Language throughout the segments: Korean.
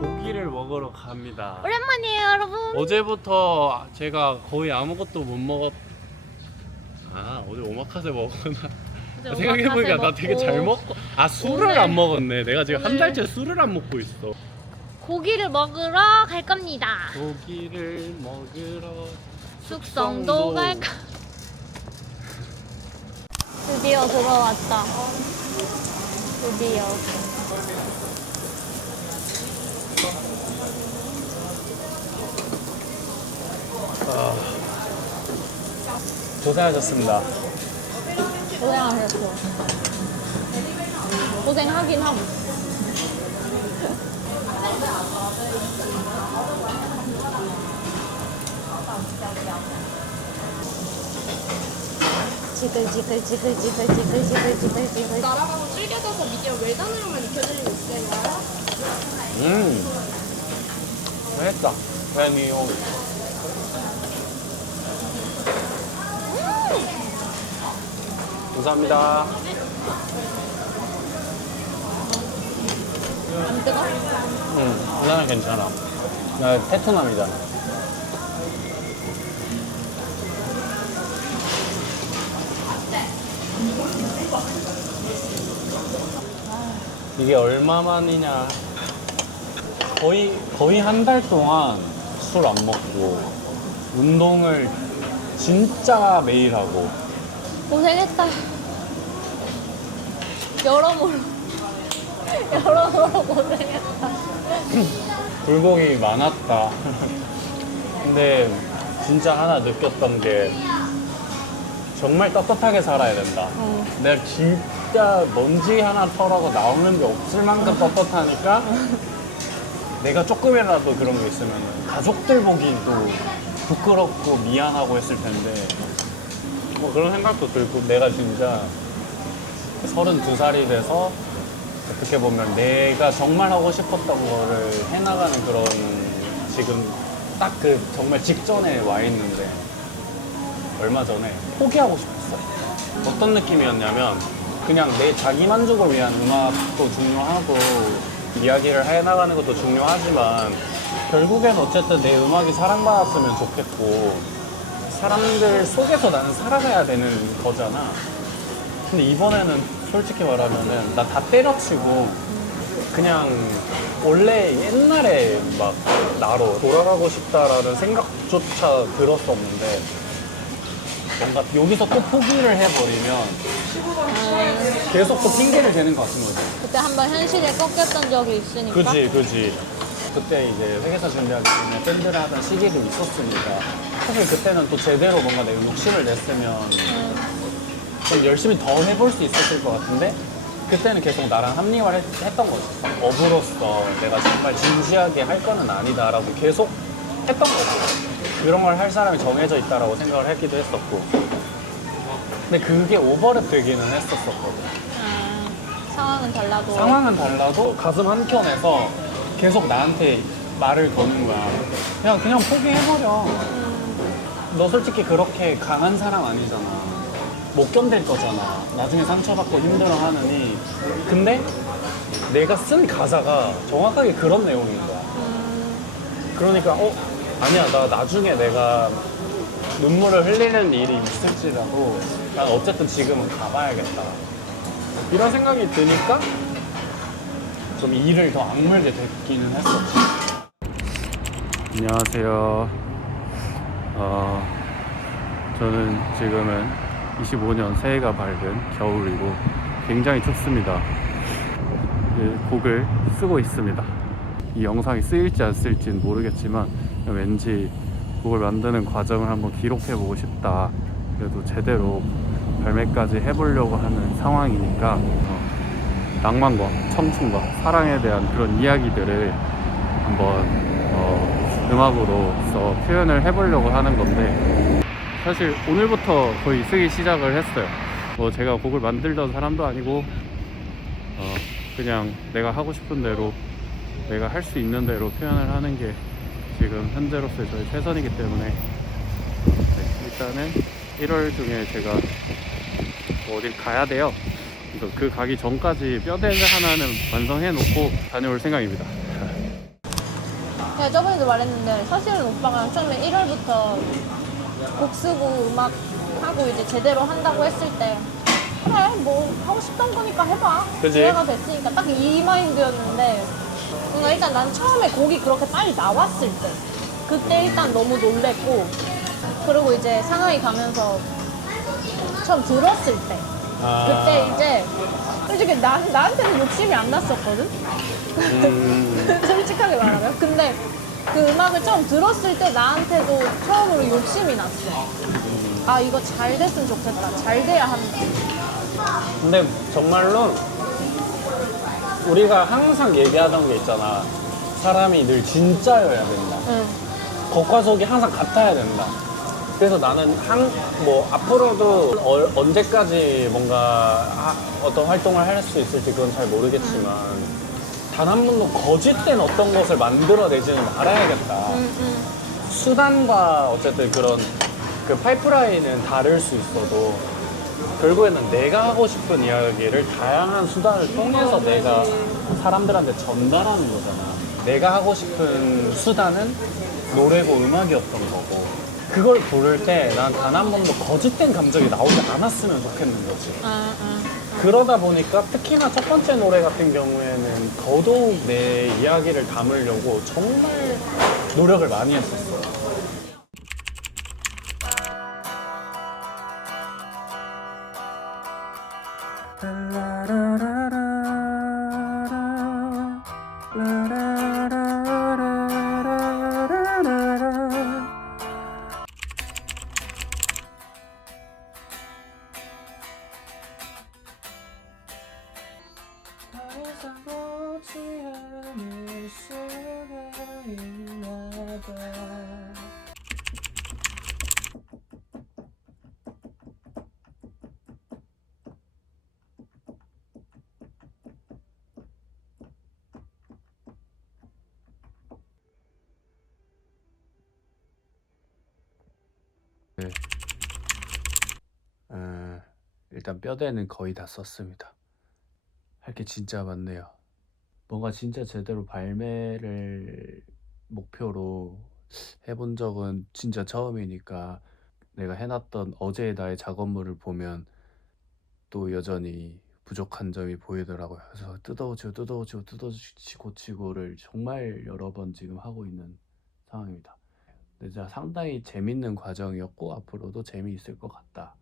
고기를 먹으러 갑니다. 오랜만이에요, 여러분. 어제부터 제가 거의 아무것도 못 먹었. 아, 어제 오마카세 먹었구나. 생각해보니까 나 되게 잘 먹고. 아, 술을 오늘- 안 먹었네. 내가 지금 한 오늘- 달째 술을 안 먹고 있어. 고기를 먹으러 갈 겁니다. 고기를 먹으러 숙성도 갈까? 드디어 들어왔다. 드디어. 고생하셨습니다. 고생하셨어. 고생하긴 하고. 지글지글지글지글지글지글지글. 날아가고 질겨져서 미디어 웰던으로만 익혀드리고 있어요. 맛있다. 그래요. 감사합니다. 안 뜨거? 나는 괜찮아. 나 베트남이잖아. 이게 얼마만이냐? 거의 한 달 동안 술 안 먹고 운동을 진짜 매일 하고. 고생했다. 여러모로 고생했다. 불공이 많았다. 근데 진짜 하나 느꼈던 게 정말 떳떳하게 살아야 된다. 내가 진짜 먼지 하나 털어서 나오는 게 없을 만큼 떳떳하니까 내가 조금이라도 그런 게 있으면 가족들 보기도 부끄럽고 미안하고 했을 텐데 뭐 그런 생각도 들고 내가 진짜 32살이 돼서 어떻게 보면 내가 정말 하고 싶었던 거를 해나가는 그런 지금 딱 그 정말 직전에 와 있는데 얼마 전에 포기하고 싶었어. 어떤 느낌이었냐면 그냥 내 자기 만족을 위한 음악도 중요하고 이야기를 해나가는 것도 중요하지만 결국엔 어쨌든 내 음악이 사랑받았으면 좋겠고 사람들 속에서 나는 살아가야 되는 거잖아. 근데 이번에는 솔직히 말하면은 나 다 때려치고 그냥 원래 옛날에 막 나로 돌아가고 싶다라는 생각조차 들었었는데 뭔가 여기서 또 포기를 해버리면 계속 또 핑계를 대는 것 같은 거지. 그때 한번 현실에 꺾였던 적이 있으니까. 그지. 그때 이제 회계사 준비하기 전에 밴드를 하던 시기도 있었으니까 사실 그때는 또 제대로 뭔가 내 욕심을 냈으면 좀 열심히 더 해볼 수 있었을 것 같은데 그때는 계속 나랑 합리화를 했던 거지. 업으로서 내가 정말 진지하게 할 거는 아니다라고 계속 했던 거지. 그런 걸 할 사람이 정해져 있다라고 생각을 했기도 했었고 근데 그게 오버랩 되기는 했었었거든. 상황은 달라도. 상황은 달라도 가슴 한켠에서 계속 나한테 말을 거는 거야. 그냥 포기해버려. 너 솔직히 그렇게 강한 사람 아니잖아. 못 견딜 거잖아. 나중에 상처받고 힘들어하느니. 근데 내가 쓴 가사가 정확하게 그런 내용인 거야. 그러니까 아니야 나 나중에 내가 눈물을 흘리는 일이 있을지라도 난 어쨌든 지금은 가봐야겠다. 이런 생각이 드니까 좀 일을 더 악물게 됐기는 했었지. 안녕하세요. 저는 지금은 25년 새해가 밝은 겨울이고 굉장히 춥습니다. 곡을 쓰고 있습니다. 이 영상이 쓰일지 안 쓰일지는 모르겠지만 왠지 곡을 만드는 과정을 한번 기록해보고 싶다. 그래도 제대로 발매까지 해보려고 하는 상황이니까 낭만과 청춘과 사랑에 대한 그런 이야기들을 한번 음악으로서 표현을 해보려고 하는 건데 사실 오늘부터 거의 쓰기 시작을 했어요. 제가 곡을 만들던 사람도 아니고 그냥 내가 하고 싶은 대로 내가 할 수 있는 대로 표현을 하는 게 지금 현재로서의 저의 최선이기 때문에 네, 일단은 1월 중에 제가 뭐 어딜 가야 돼요. 그래서 그 가기 전까지 뼈대를 하나는 완성해 놓고 다녀올 생각입니다. 내가 저번에도 말했는데 사실은 오빠가 처음에 1월부터 곡 쓰고 음악 하고 이제 제대로 한다고 했을 때 그래 뭐 하고 싶던 거니까 해봐. 그치? 기회가 됐으니까 딱 이 마인드였는데 뭔가 일단 난 처음에 곡이 그렇게 빨리 나왔을 때 그때 일단 너무 놀랬고 그리고 이제 상하이 가면서 처음 들었을 때 그때 이제 솔직히 나한테는 욕심이 안 났었거든? 솔직하게 말하면. 근데 그 음악을 처음 들었을 때 나한테도 처음으로 욕심이 났어. 아, 이거 잘 됐으면 좋겠다. 잘 돼야 한다. 근데 정말로 우리가 항상 얘기하던 게 있잖아. 사람이 늘 진짜여야 된다. 응. 겉과 속이 항상 같아야 된다. 그래서 나는 뭐 앞으로도 언제까지 뭔가 어떤 활동을 할 수 있을지 그건 잘 모르겠지만 단 한 번도 거짓된 어떤 것을 만들어내지는 말아야겠다. 수단과 어쨌든 그런 그 파이프라인은 다를 수 있어도 결국에는 내가 하고 싶은 이야기를 다양한 수단을 통해서 내가 사람들한테 전달하는 거잖아. 내가 하고 싶은 수단은 노래고 음악이었던 거고 그걸 부를 때 난 단 한 번도 거짓된 감정이 나오지 않았으면 좋겠는 거지. 그러다 보니까 특히나 첫 번째 노래 같은 경우에는 더더욱 내 이야기를 담으려고 정말 노력을 많이 했었어. 네. 일단 뼈대는 거의 다 썼습니다. 할 게 진짜 많네요. 뭔가 진짜 제대로 발매를 목표로 해본 적은 진짜 처음이니까 내가 해놨던 어제의 나의 작업물을 보면 또 여전히 부족한 점이 보이더라고요. 그래서 뜯어지고 고치고를 정말 여러 번 지금 하고 있는 상황입니다. 근데 진짜 상당히 재밌는 과정이었고 앞으로도 재미있을 것 같다.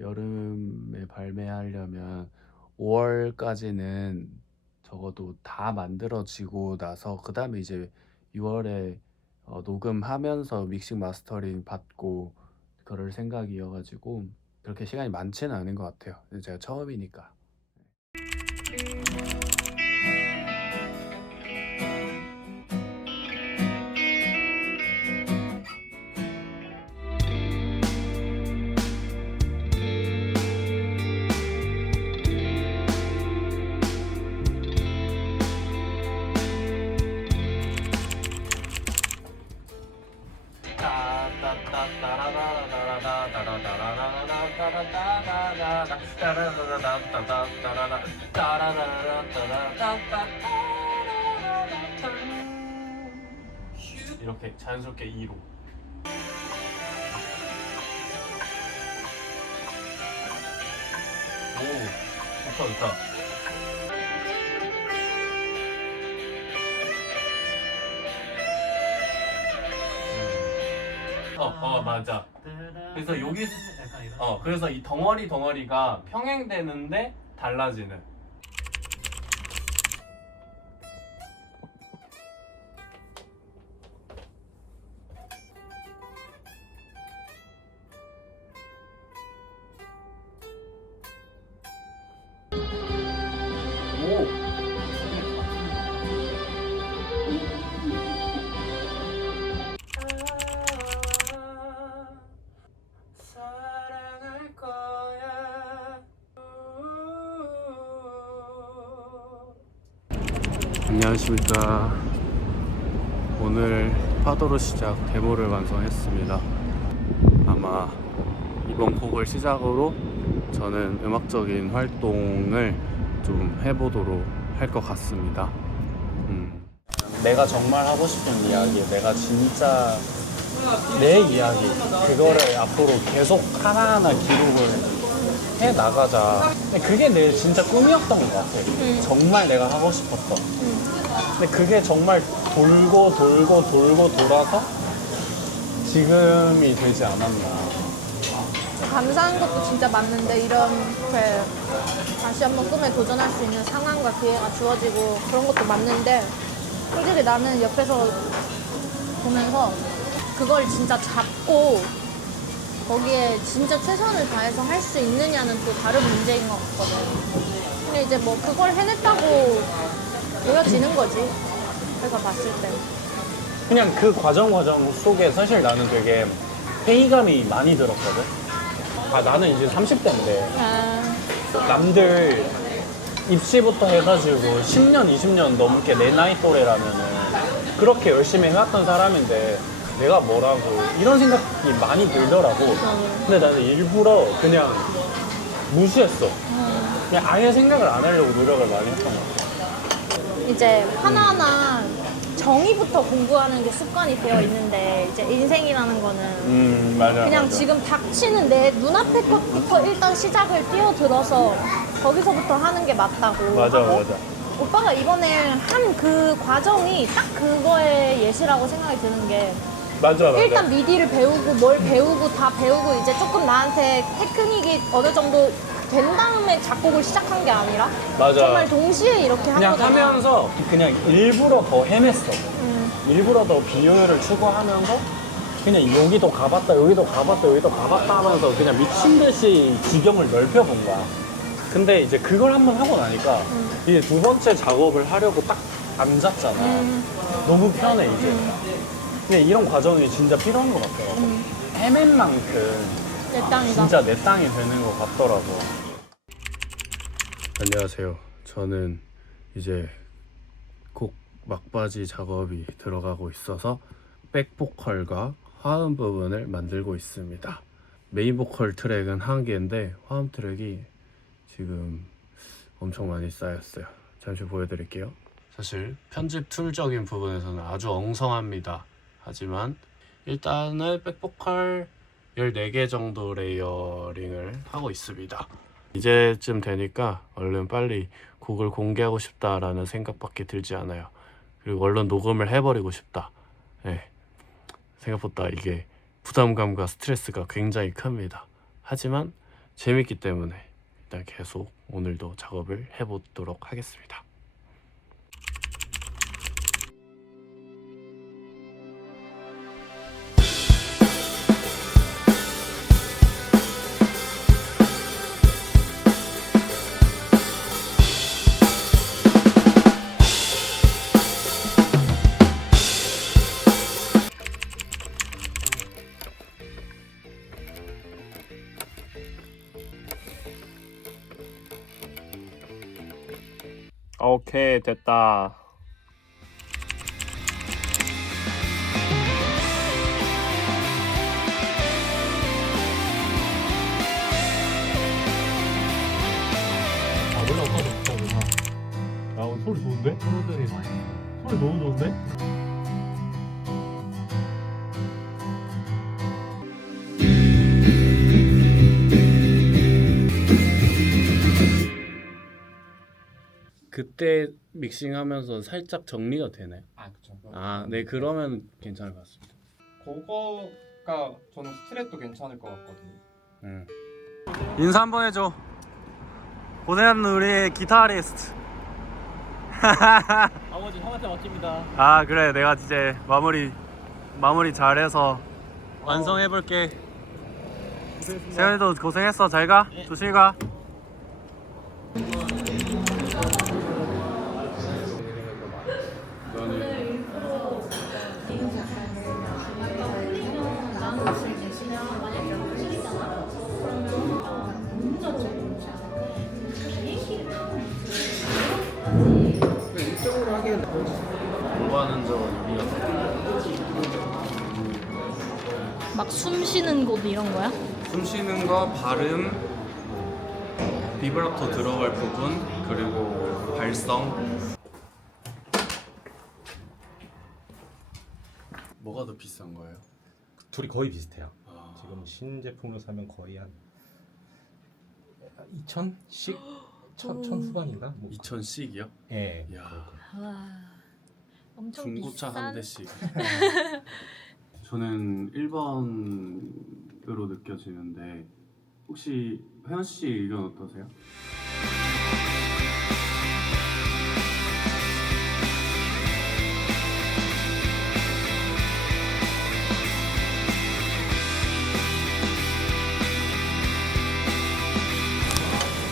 여름에 발매하려면 5월까지는 적어도 다 만들어지고 나서 그 다음에 이제 6월에 녹음하면서 믹싱 마스터링 받고 그럴 생각이어가지고 그렇게 시간이 많지는 않은 것 같아요. 근데 제가 처음이니까. 이렇게 자연스럽게 2로. 오, 좋다, 좋다. 맞아. 그래서 여기 그래서 이 덩어리가 평행되는데 달라지는. 오. 사랑할 거야. 안녕하십니까. 오늘 파도로 시작 데모를 완성했습니다. 아마 이번 곡을 시작으로 저는 음악적인 활동을 좀 해보도록 할 것 같습니다. 내가 정말 하고 싶은 이야기, 내가 진짜 내 이야기, 그거를 앞으로 계속 하나하나 기록을 해 나가자. 그게 내 진짜 꿈이었던 것 같아. 정말 내가 하고 싶었던. 근데 그게 정말 돌고 돌아서 지금이 되지 않았나. 감사한 것도 진짜 맞는데 이렇게 다시 한번 꿈에 도전할 수 있는 상황과 기회가 주어지고 그런 것도 맞는데 솔직히 나는 옆에서 보면서 그걸 진짜 잡고 거기에 진짜 최선을 다해서 할 수 있느냐는 또 다른 문제인 것 같거든. 근데 이제 뭐 그걸 해냈다고 보여지는 거지. 그래서 봤을 때. 그냥 그 과정 속에 사실 나는 되게 회의감이 많이 들었거든. 아, 나는 이제 30대인데 남들 입시부터 해가지고 10년, 20년 넘게 내 나이 또래라면은 그렇게 열심히 해왔던 사람인데 내가 뭐라고 이런 생각이 많이 들더라고. 근데 나는 일부러 그냥 무시했어. 그냥 아예 생각을 안 하려고 노력을 많이 했던 것 같아. 이제 하나하나 정의부터 공부하는 게 습관이 되어 있는데 이제 인생이라는 거는 맞아. 그냥 맞아. 지금 닥치는 내 눈앞의 것부터 일단 시작을 뛰어들어서 거기서부터 하는 게 맞다고 맞아, 하고 맞아. 오빠가 이번에 한 그 과정이 딱 그거의 예시라고 생각이 드는 게 맞아. 일단 미디를 배우고 뭘 배우고 다 배우고 이제 조금 나한테 테크닉이 어느 정도 된 다음에 작곡을 시작한 게 아니라 맞아. 정말 동시에 이렇게 한 그냥 거잖아. 하면서 그냥 일부러 더 헤맸어. 일부러 더 비효율을 추구하면서 그냥 여기도 가봤다 여기도 가봤다 하면서 그냥 미친 듯이 지경을 넓혀본 거야. 근데 이제 그걸 한번 하고 나니까 이제 두 번째 작업을 하려고 딱 앉았잖아. 너무 편해 이제. 근데 이런 과정이 진짜 필요한 것 같더라고. 헤맨 만큼 내 땅이다. 진짜 내 땅이 되는 것 같더라고. 안녕하세요. 저는 이제 곡 막바지 작업이 들어가고 있어서 백보컬과 화음 부분을 만들고 있습니다. 메인 보컬 트랙은 한 개인데 화음 트랙이 지금 엄청 많이 쌓였어요. 잠시 보여드릴게요. 사실 편집 툴적인 부분에서는 아주 엉성합니다. 하지만 일단은 백보컬 14개 정도 레이어링을 하고 있습니다. 이제쯤 되니까 얼른 빨리 곡을 공개하고 싶다라는 생각밖에 들지 않아요. 그리고 얼른 녹음을 해버리고 싶다. 네. 생각보다 이게 부담감과 스트레스가 굉장히 큽니다. 하지만 재밌기 때문에 일단 계속 오늘도 작업을 해보도록 하겠습니다. 오케이, 됐다. 원래 오빠도 못하구나. 야, 오늘 소리 좋은데? 소리들이 많이. 소리 너무 좋은데? 그때 믹싱하면서 살짝 정리가 되나요? 아, 그쵸. 아, 네, 그러면 괜찮을 것 같습니다. 그거가 저는 스트랩도 괜찮을 것 같거든요. 인사 한번 해줘. 고생한 우리 기타리스트. 아버지 형한테 맡깁니다. 아, 그래, 내가 이제 마무리 잘해서 완성해볼게. 세연이도 고생했어. 잘 가. 조심히 가. 이쪽으로 하게 공부하는 적은 이어서 막 숨 쉬는 곳 이런 거야? 숨 쉬는 거, 발음, 비브라토 들어갈 부분, 그리고 발성. 뭐가 더 비싼 거예요? 둘이 거의 비슷해요. 아. 지금 신제품으로 사면 거의 한 2,000씩? 1,000 후반인가? 뭐. 2,000씩이요? 예. 이야. 와, 엄청 중고차 비싼. 한 대씩. 저는 1번으로 느껴지는데 혹시 혜연 씨 의견 어떠세요?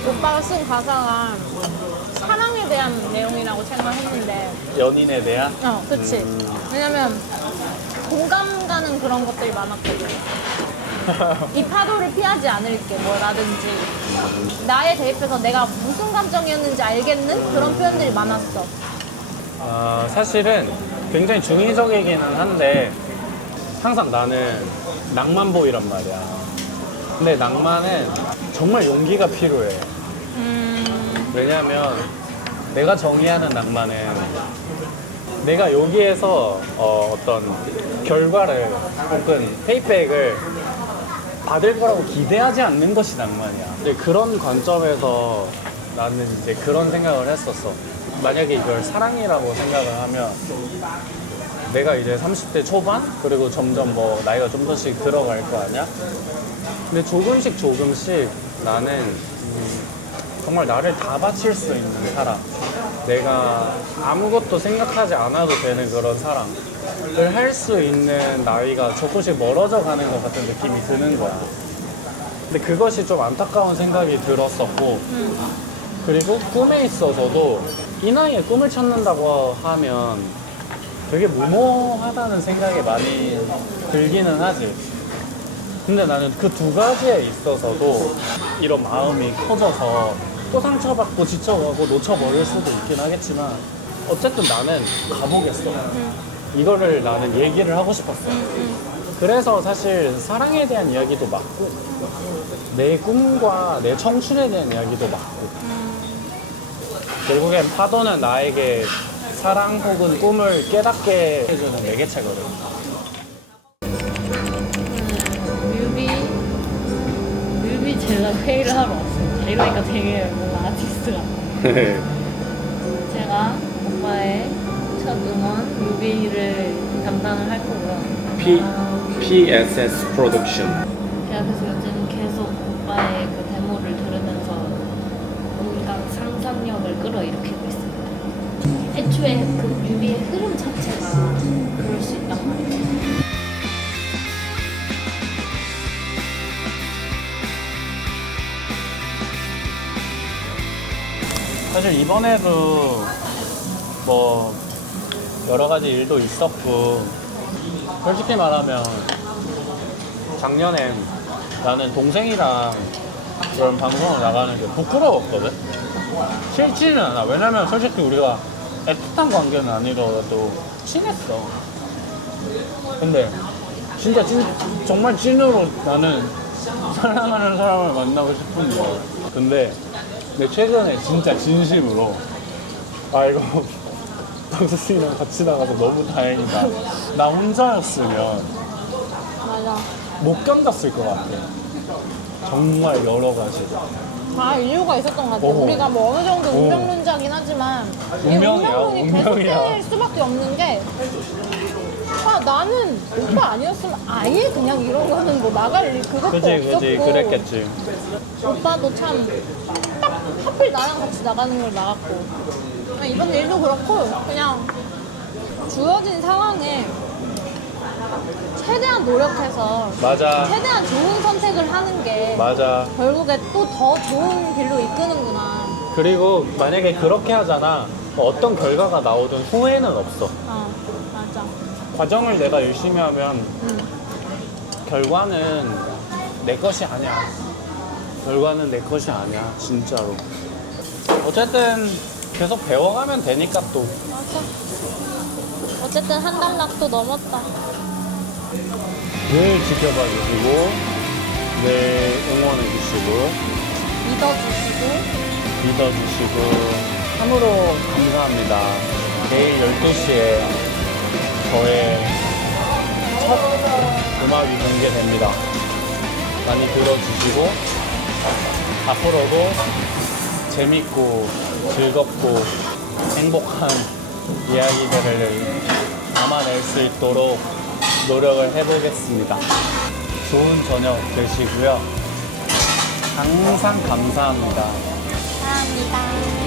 오빠가 쓴 가사가 사랑에 대한 내용이라고 생각했는데 연인에 대한? 그치. 왜냐면 공감 가는 그런 것들이 많았거든. 이 파도를 피하지 않을게 뭐라든지 나에 대입해서 내가 무슨 감정이었는지 알겠는 그런 표현들이 많았어. 사실은 굉장히 중의적이기는 한데 항상 나는 낭만보이란 말이야. 근데 낭만은 정말 용기가 필요해. 왜냐면 내가 정의하는 낭만은 내가 여기에서 어떤 결과를 혹은 페이백을 받을 거라고 기대하지 않는 것이 낭만이야. 근데 그런 관점에서 나는 이제 그런 생각을 했었어. 만약에 이걸 사랑이라고 생각을 하면 내가 이제 30대 초반? 그리고 점점 뭐 나이가 좀 더씩 들어갈 거 아니야? 근데 조금씩 나는 정말 나를 다 바칠 수 있는 사람, 내가 아무것도 생각하지 않아도 되는 그런 사랑을 할 수 있는 나이가 조금씩 멀어져 가는 것 같은 느낌이 드는 거야. 근데 그것이 좀 안타까운 생각이 들었었고, 그리고 꿈에 있어서도 이 나이에 꿈을 찾는다고 하면 되게 무모하다는 생각이 많이 들기는 하지. 근데 나는 그 두 가지에 있어서도 이런 마음이 커져서 또 상처받고 지쳐가고 놓쳐버릴 수도 있긴 하겠지만 어쨌든 나는 가보겠어. 이거를 나는 얘기를 하고 싶었어. 그래서 사실 사랑에 대한 이야기도 맞고 내 꿈과 내 청춘에 대한 이야기도 맞고 결국엔 파도는 나에게 사랑 혹은 꿈을 깨닫게 해주는 매개체거든. 뮤비 제가 회의를 하러 왔습니다. 이러니까 되게 뭔가 아티스트 같아요. 제가 오빠의 첫 응원 뮤비를 담당을 할 거고요. PSS 프로덕션. 제가 그래서 요즘 계속 오빠의 그 데모를 들으면서 온갖 상상력을 끌어일으키고 있습니다. 애초에 그 뮤비의 흐름 자체가 그럴 수 있단 말이에요. 사실 이번에도 뭐 여러 가지 일도 있었고 솔직히 말하면 작년엔 나는 동생이랑 그런 방송을 나가는 게 부끄러웠거든. 싫지는 않아. 왜냐면 솔직히 우리가 애틋한 관계는 아니더라도 친했어. 근데 진짜 정말 찐으로 나는 사랑하는 사람을 만나고 싶은 거야. 근데 최근에 진짜 진심으로 이거 박수씨랑 같이 나가서 너무 다행이다. 나 혼자였으면 맞아. 못 견뎠을 것 같아. 정말 여러 가지. 다 이유가 있었던 것 같아. 어머. 우리가 뭐 어느 정도 운명론자긴 하지만 이 운명이야, 운명론이 운명이야. 계속될 수밖에 없는 게 나는 오빠 아니었으면 아예 그냥 이런 거는 뭐 나갈 그것도 없었고 그랬겠지. 오빠도 참 딱 하필 나랑 같이 나가는 걸 나갔고 이번 일도 그렇고 그냥 주어진 상황에 최대한 노력해서 맞아. 최대한 좋은 선택을 하는 게 맞아. 결국에 또 더 좋은 길로 이끄는구나. 그리고 만약에 그렇게 하잖아. 어떤 결과가 나오든 후회는 없어. 맞아. 과정을 내가 열심히 하면 결과는 내 것이 아니야. 결과는 내 것이 아니야. 진짜로. 어쨌든 계속 배워가면 되니까 또. 하자. 어쨌든 한 달락도 넘었다. 늘 지켜봐 주시고, 늘 응원해 주시고, 믿어주시고. 믿어주시고, 참으로 감사합니다. 내일 12시에 저의 첫 음악이 공개됩니다. 많이 들어주시고, 앞으로도 재밌고, 즐겁고, 행복한 이야기들을 담아낼 수 있도록 노력을 해보겠습니다. 좋은 저녁 되시고요. 항상 감사합니다. 감사합니다.